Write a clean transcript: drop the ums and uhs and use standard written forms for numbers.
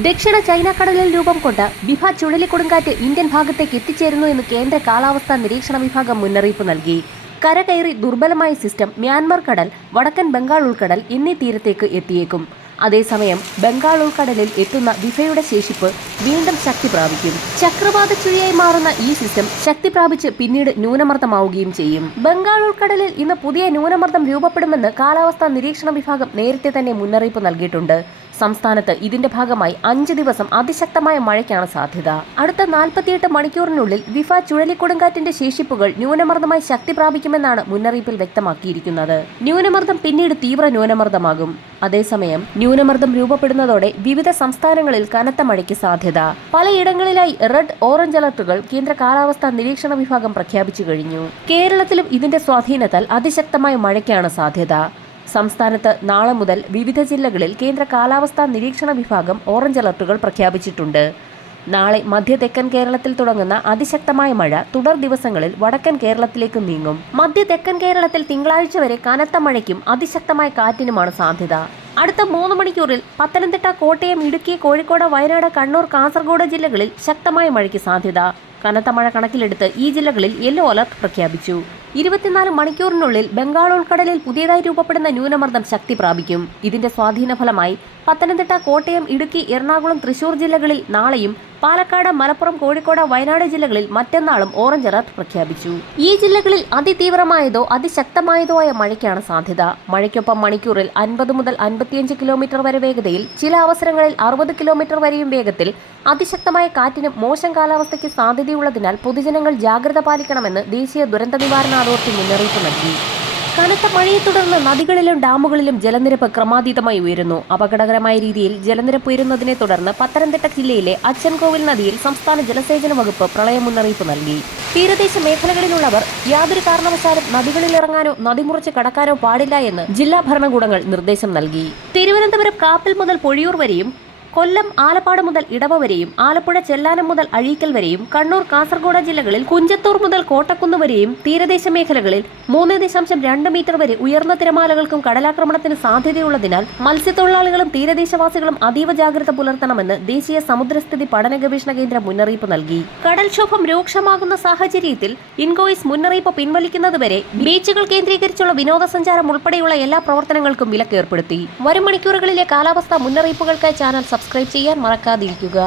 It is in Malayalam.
ദക്ഷിണ ചൈന കടലിൽ രൂപം കൊണ്ട ബിഫ ചുഴലിക്കൊടുങ്കാറ്റ് ഇന്ത്യൻ ഭാഗത്തേക്ക് എത്തിച്ചേരുന്നു എന്ന് കേന്ദ്ര കാലാവസ്ഥാ നിരീക്ഷണ വിഭാഗം മുന്നറിയിപ്പ് നൽകി. കരകയറി ദുർബലമായ സിസ്റ്റം മ്യാൻമർ കടൽ, വടക്കൻ ബംഗാൾ ഉൾക്കടൽ എന്നീ തീരത്തേക്ക് എത്തിയേക്കും. അതേസമയം ബംഗാൾ ഉൾക്കടലിൽ എത്തുന്ന ബിഫയുടെ ശേഷിപ്പ് വീണ്ടും ശക്തി പ്രാപിക്കും. ചക്രവാത ചുഴിയായി മാറുന്ന ഈ സിസ്റ്റം ശക്തി പ്രാപിച്ച് പിന്നീട് ന്യൂനമർദ്ദമാവുകയും ചെയ്യും. ബംഗാൾ ഉൾക്കടലിൽ ഇന്ന് പുതിയ ന്യൂനമർദ്ദം രൂപപ്പെടുമെന്ന് കാലാവസ്ഥാ നിരീക്ഷണ വിഭാഗം നേരത്തെ തന്നെ മുന്നറിയിപ്പ് നൽകിയിട്ടുണ്ട്. സംസ്ഥാനത്ത് ഇതിന്റെ ഭാഗമായി 5 ദിവസം അതിശക്തമായ മഴയ്ക്കാണ് സാധ്യത. അടുത്ത 48 മണിക്കൂറിനുള്ളിൽ ബിഫ ചുഴലിക്കൊടുങ്കാറ്റിന്റെ ശേഷിപ്പുകൾ ന്യൂനമർദ്ദമായി ശക്തി പ്രാപിക്കുമെന്നാണ് മുന്നറിയിപ്പിൽ വ്യക്തമാക്കിയിരിക്കുന്നത്. ന്യൂനമർദ്ദം പിന്നീട് തീവ്ര ന്യൂനമർദ്ദമാകും. അതേസമയം ന്യൂനമർദ്ദം രൂപപ്പെടുന്നതോടെ വിവിധ സംസ്ഥാനങ്ങളിൽ കനത്ത മഴയ്ക്ക് സാധ്യത. പലയിടങ്ങളിലായി റെഡ്, ഓറഞ്ച് അലർട്ടുകൾ കേന്ദ്ര കാലാവസ്ഥാ നിരീക്ഷണ വിഭാഗം പ്രഖ്യാപിച്ചു കഴിഞ്ഞു. കേരളത്തിലും ഇതിന്റെ സ്വാധീനത്താൽ അതിശക്തമായ മഴയ്ക്കാണ് സാധ്യത. സംസ്ഥാനത്ത് നാളെ മുതൽ വിവിധ ജില്ലകളിൽ കേന്ദ്ര കാലാവസ്ഥാ നിരീക്ഷണ വിഭാഗം ഓറഞ്ച് അലർട്ടുകൾ പ്രഖ്യാപിച്ചിട്ടുണ്ട്. നാളെ മധ്യ തെക്കൻ കേരളത്തിൽ തുടങ്ങുന്ന അതിശക്തമായ മഴ തുടർ ദിവസങ്ങളിൽ വടക്കൻ കേരളത്തിലേക്ക് നീങ്ങും. മധ്യ തെക്കൻ കേരളത്തിൽ തിങ്കളാഴ്ച വരെ കനത്ത മഴയ്ക്കും അതിശക്തമായ കാറ്റിനുമാണ് സാധ്യത. അടുത്ത 3 മണിക്കൂറിൽ പത്തനംതിട്ട, കോട്ടയം, ഇടുക്കി, കോഴിക്കോട്, വയനാട്, കണ്ണൂർ, കാസർഗോഡ് ജില്ലകളിൽ ശക്തമായ മഴയ്ക്ക് സാധ്യത. കനത്ത മഴ കണക്കിലെടുത്ത് ഈ ജില്ലകളിൽ യെല്ലോ അലർട്ട് പ്രഖ്യാപിച്ചു. 24 മണിക്കൂറിനുള്ളിൽ ബംഗാൾ ഉൾക്കടലിൽ പുതിയതായി രൂപപ്പെടുന്ന ന്യൂനമർദ്ദം ശക്തി പ്രാപിക്കും. ഇതിന്റെ സ്വാധീന ഫലമായി പത്തനംതിട്ട, കോട്ടയം, ഇടുക്കി, എറണാകുളം, തൃശൂർ ജില്ലകളിൽ നാളെയും പാലക്കാട്, മലപ്പുറം, കോഴിക്കോട്, വയനാട് ജില്ലകളിൽ മറ്റന്നാളും ഓറഞ്ച് അലർട്ട് പ്രഖ്യാപിച്ചു. ഈ ജില്ലകളിൽ അതിതീവ്രമായതോ അതിശക്തമായതോ ആയ മഴയ്ക്കാണ് സാധ്യത. മഴയ്ക്കൊപ്പം മണിക്കൂറിൽ 50 മുതൽ 55 കിലോമീറ്റർ വരെ വേഗതയിൽ, ചില അവസരങ്ങളിൽ 60 കിലോമീറ്റർ വരെയും വേഗത്തിൽ അതിശക്തമായ കാറ്റിനും മോശം കാലാവസ്ഥയ്ക്ക് സാധ്യതയുള്ളതിനാൽ പൊതുജനങ്ങൾ ജാഗ്രത പാലിക്കണമെന്ന് ദേശീയ ദുരന്ത നിവാരണ അതോറിറ്റി മുന്നറിയിപ്പ് നൽകി. കനത്ത മഴയെ തുടർന്ന് നദികളിലും ഡാമുകളിലും ജലനിരപ്പ് ക്രമാതീതമായി ഉയരുന്നു. അപകടകരമായ രീതിയിൽ ജലനിരപ്പ് ഉയരുന്നതിനെ തുടർന്ന് പത്തനംതിട്ട ജില്ലയിലെ അച്ചൻകോവിൽ നദിയിൽ സംസ്ഥാന ജലസേചന വകുപ്പ് പ്രളയ മുന്നറിയിപ്പ് നൽകി. തീരദേശ മേഖലകളിലുള്ളവർ യാതൊരു കാരണവശാലും നദികളിലിറങ്ങാനോ നദി മുറിച്ച് കടക്കാനോ പാടില്ല എന്ന് ജില്ലാ ഭരണകൂടങ്ങൾ നിർദ്ദേശം നൽകി. തിരുവനന്തപുരം കാപ്പിൽ മുതൽ പൊഴിയൂർ വരെയും, കൊല്ലം ആലപ്പാട് മുതൽ ഇടവ വരെയും, ആലപ്പുഴ ചെല്ലാനം മുതൽ അഴീക്കൽ വരെയും, കണ്ണൂർ കാസർഗോഡ് ജില്ലകളിൽ കുഞ്ചത്തൂർ മുതൽ കോട്ടക്കുന്ന് വരെയും തീരദേശ മേഖലകളിൽ 3.2 മീറ്റർ വരെ ഉയർന്ന തിരമാലകൾക്കും കടലാക്രമണത്തിന് സാധ്യതയുള്ളതിനാൽ മത്സ്യത്തൊഴിലാളികളും തീരദേശവാസികളും അതീവ ജാഗ്രത പുലർത്തണമെന്ന് ദേശീയ സമുദ്രസ്ഥിതി പഠന ഗവേഷണ കേന്ദ്രം മുന്നറിയിപ്പ് നൽകി. കടൽക്ഷോഭം രൂക്ഷമാകുന്ന സാഹചര്യത്തിൽ ഇൻകോയിസ് മുന്നറിയിപ്പ് പിൻവലിക്കുന്നതുവരെ ബീച്ചുകൾ കേന്ദ്രീകരിച്ചുള്ള വിനോദസഞ്ചാരം ഉൾപ്പെടെയുള്ള എല്ലാ പ്രവർത്തനങ്ങൾക്കും വിലക്ക് ഏർപ്പെടുത്തി. വരും മണിക്കൂറുകളിലെ കാലാവസ്ഥാ മുന്നറിയിപ്പുകൾക്കായി ചാനൽ സബ്സ്ക്രൈബ് ചെയ്യാൻ മറക്കാതിരിക്കുക.